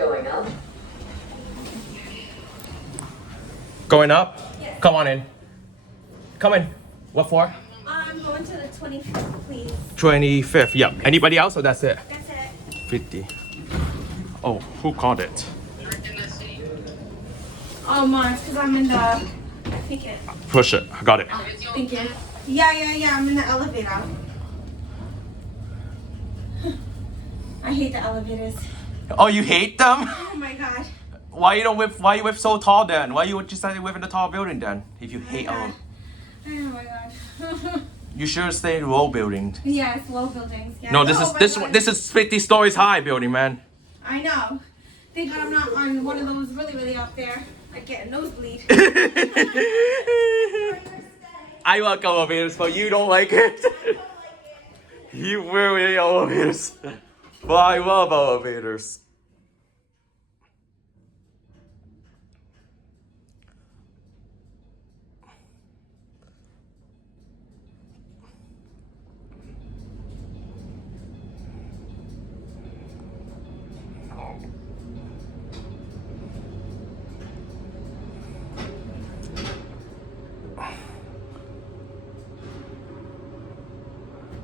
going up. Going up? Yes. Come on in. Come in. What for? I'm going to the 25th, please. 25th. Yep. Anybody else or that's it? That's it. 50. Oh, who called it? Oh, Mom, it's because I'm in the... I think it... Push it. I got it. Thank you. Yeah. I'm in the elevator. I hate the elevators. Oh, you hate them? Oh my god. Why you live so tall then? Why you decided to live in a tall building then? If you hate them. Oh my god. You should stay in low building. Yeah, it's low buildings. Yeah. No, Oh this is 50 stories high building, man. I know. Thank God I'm not on one of those really up there. I get a nosebleed. I like elevators, but you don't like it. You really hate elevators. But I love elevators.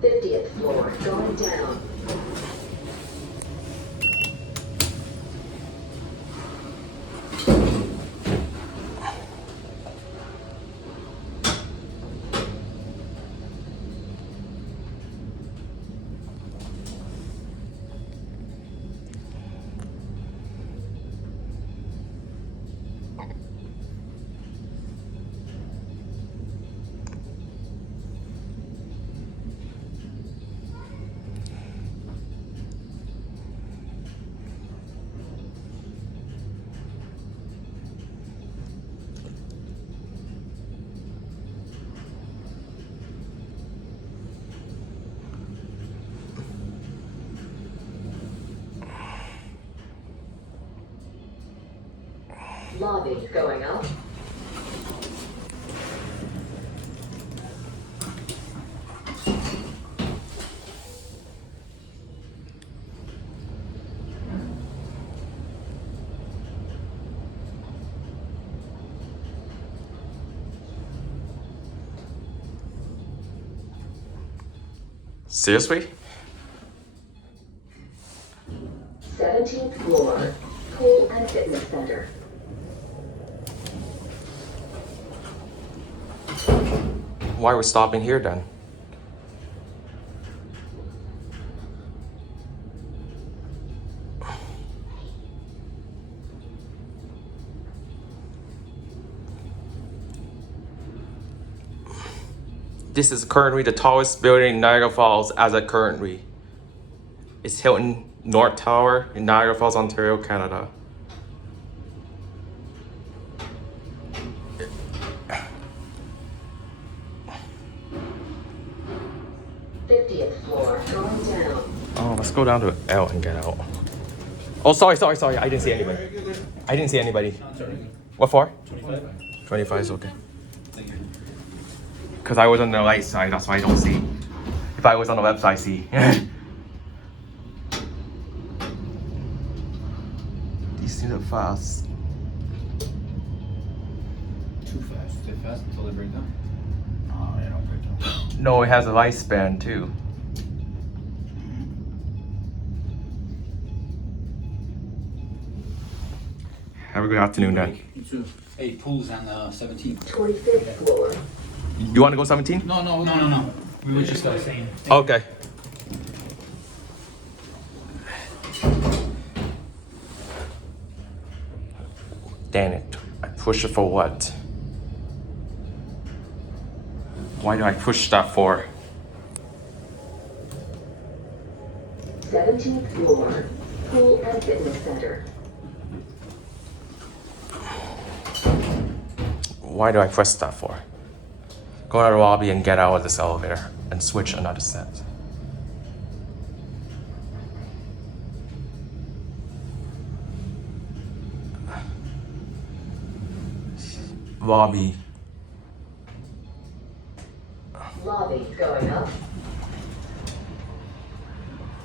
Fiftieth floor, going down. Lobby, going up. Seriously? 17th floor, pool and fitness center. Why are we stopping here then? This is currently the tallest building in Niagara Falls as a currently. It's Hilton North Tower in Niagara Falls, Ontario, Canada. Floor, going down. Oh, let's go down to L and get out. Oh, sorry. I didn't see anybody. What for? 25. 25 is okay. Because I was on the right side, that's why I don't see. If I was on the left side, I see. These things are fast. Too fast. Too fast until they break down. Oh, they don't break down. No, it has a lifespan too. Have a good afternoon then. You too. Hey, pool's on the 17th. 25th floor. You want to go 17? No. We were just saying. Okay. Damn it. I push it for what? Why do I push that for? 17th floor, pool and fitness center. Why do I press that for? Go to the lobby and get out of this elevator and switch another set. Lobby.